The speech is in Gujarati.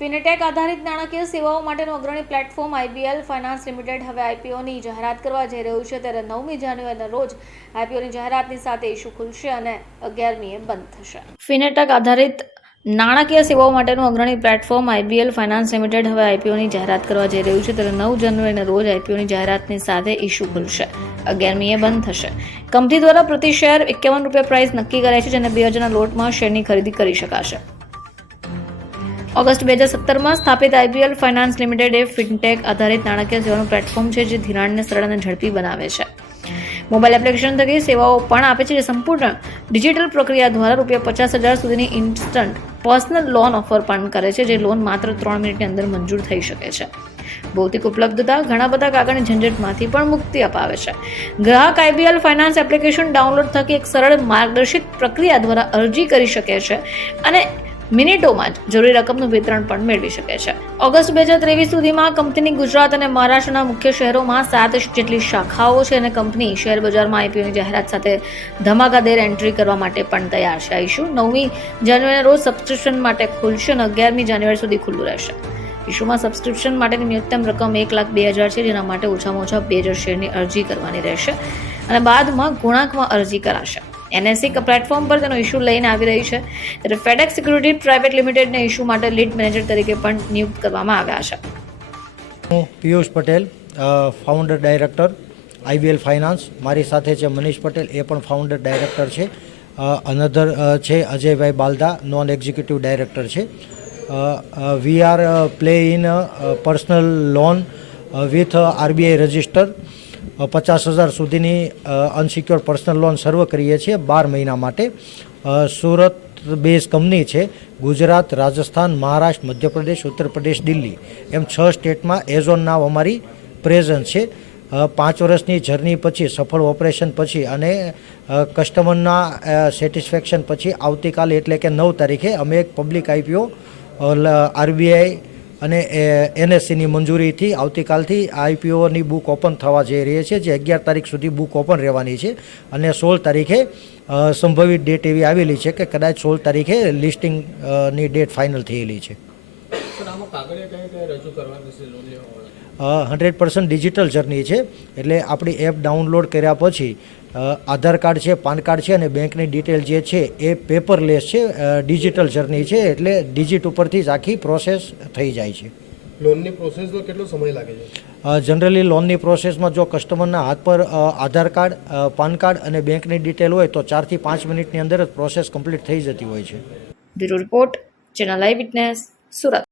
ફિનટેક આધારિત નાણાકીય સેવાઓ માટેનું અગ્રણી પ્લેટફોર્મ IBL ફાઇનાન્સ લિમિટેડ હવે IPOની જાહેરાત કરવા જઈ રહ્યું છે, ત્યારે 9મી જાન્યુઆરીના રોજ IPOની જાહેરાતની સાથે ઇસ્યુ ખુલશે અને 11મીએ બંધ થશે. ફિનટેક આધારિત નાણાકીય સેવાઓ માટેનું અગ્રણી પ્લેટફોર્મ IBL ફાઇનાન્સ લિમિટેડ હવે IPOની જાહેરાત કરવા જઈ રહ્યું છે, ત્યારે 9 જાન્યુઆરીના રોજ IPOની જાહેરાતની સાથે ઇસ્યુ ખુલશે, 11મીએ બંધ થશે. કંપની દ્વારા પ્રતિ શેર ₹51 પ્રાઇસ નક્કી કરાઈ છે, જેને 2000ના લોટમાં શેરની ખરીદી કરી શકાશે. ઓગસ્ટ 2017માં સ્થાપિત IBL ફાઇનાન્સ લિમિટેડ એ ફિનટેક આધારિત નાણાકીય સેવાનું પ્લેટફોર્મ છે, જે ધિરાણને સરળ અને ઝડપી બનાવે છે. મોબાઈલ એપ્લિકેશન થકી સેવાઓ પણ આપે છે, જે સંપૂર્ણ ડિજિટલ પ્રક્રિયા દ્વારા ₹50,000 સુધીની ઇન્સ્ટન્ટ પર્સનલ લોન ઓફર પણ કરે છે, જે લોન માત્ર 3 મિનિટની અંદર મંજૂર થઈ શકે છે. ભૌતિક ઉપલબ્ધતા ઘણા બધા કાગળની ઝંઝટમાંથી પણ મુક્તિ અપાવે છે. ગ્રાહક IBL ફાઇનાન્સ એપ્લિકેશન ડાઉનલોડ થકી એક સરળ માર્ગદર્શિત પ્રક્રિયા દ્વારા અરજી કરી શકે છે અને મિનિટોમાં જ જરૂરી રકમનું વિતરણ પણ મેળવી શકે છે. ઓગસ્ટ 2023 સુધીમાં કંપની ગુજરાત અને મહારાષ્ટ્રના મુખ્ય શહેરોમાં 7 જેટલી શાખાઓ છે અને કંપની શેર બજારમાં IPOની જાહેરાત સાથે ધમાકાદાર એન્ટ્રી કરવા માટે પણ તૈયાર છે. ઇસ્યુ 9મી જાન્યુઆરીના રોજ સબસ્ક્રિપ્શન માટે ખુલશે અને 11મી જાન્યુઆરી સુધી ખુલ્લું રહેશે. ઇસ્યુમાં સબસ્ક્રિપ્શન માટેની ન્યૂનતમ રકમ 1,02,000 છે, જેના માટે ઓછામાં ઓછા 2000 શેરની અરજી કરવાની રહેશે અને બાદમાં ગુણાંકમાં અરજી કરાશે. NSE પ્લેટફોર્મ પર તેનો ઇસ્યુ લઈને આવી રહી છે, ત્યારે ફેડેક્સ સિક્યુરિટી પ્રાઇવેટ લિમિટેડને ઇસ્યુ માટે લીડ મેનેજર તરીકે પણ નિયુક્ત કરવામાં આવ્યા છે. હું Piyush Patel, founder director IBL finance. મારી સાથે છે મનીષ પટેલ, એ પણ ફાઉન્ડર ડાયરેક્ટર છે. અનધર છે Ajaybhai Balda, non executive director છે. We are play in personal loan with RBI register 50,000 સુધીની અનસિક્યોર પર્સનલ લોન સર્વ કરીએ છીએ 12 મહિના માટે. સુરત બેઝ કંપની છે. ગુજરાત, રાજસ્થાન, મહારાષ્ટ્ર, મધ્યપ્રદેશ, ઉત્તર પ્રદેશ, દિલ્હી એમ 6 સ્ટેટમાં એઝ ઓન નાવ અમારી પ્રેઝન્સ છે. 5 વર્ષની જર્ની પછી, સફળ ઓપરેશન પછી અને કસ્ટમરના સેટિસ્ફેક્શન પછી આવતીકાલે એટલે કે 9 તારીખે અમે એક પબ્લિક IPO RBI અને NSEની મંજૂરીથી આવતીકાલથી IPOની બુક ઓપન થવા જઈ રહી છે, જે 11 તારીખ સુધી બુક ઓપન રહેવાની છે અને 16 તારીખે સંભવિત ડેટ એવી આવેલી છે કે કદાચ 16 તારીખે લિસ્ટિંગની ડેટ ફાઇનલ થયેલી છે. 100% ડિજિટલ જર્ની છે, એટલે આપણી એપ ડાઉનલોડ કર્યા પછી આધાર કાર્ડ છે, પાન કાર્ડ છે અને બેંકની ડિટેલ જે છે એ પેપરલેસ છે, ડિજિટલ જર્ની છે, એટલે ડિજિટ ઉપરથી જ આખી પ્રોસેસ થઈ જાય છે. લોનની પ્રોસેસમાં કેટલો સમય લાગે છે? જનરલી લોનની પ્રોસેસમાં જો કસ્ટમરના હાથ પર આધાર કાર્ડ, પાન કાર્ડ અને બેંકની ડિટેલ હોય તો 4 થી 5 મિનિટની અંદર જ પ્રોસેસ કમ્પ્લીટ થઈ જતી હોય છે. બ્યુરો રિપોર્ટ, ચેનલ આઈ વિટનેસ, સુરત.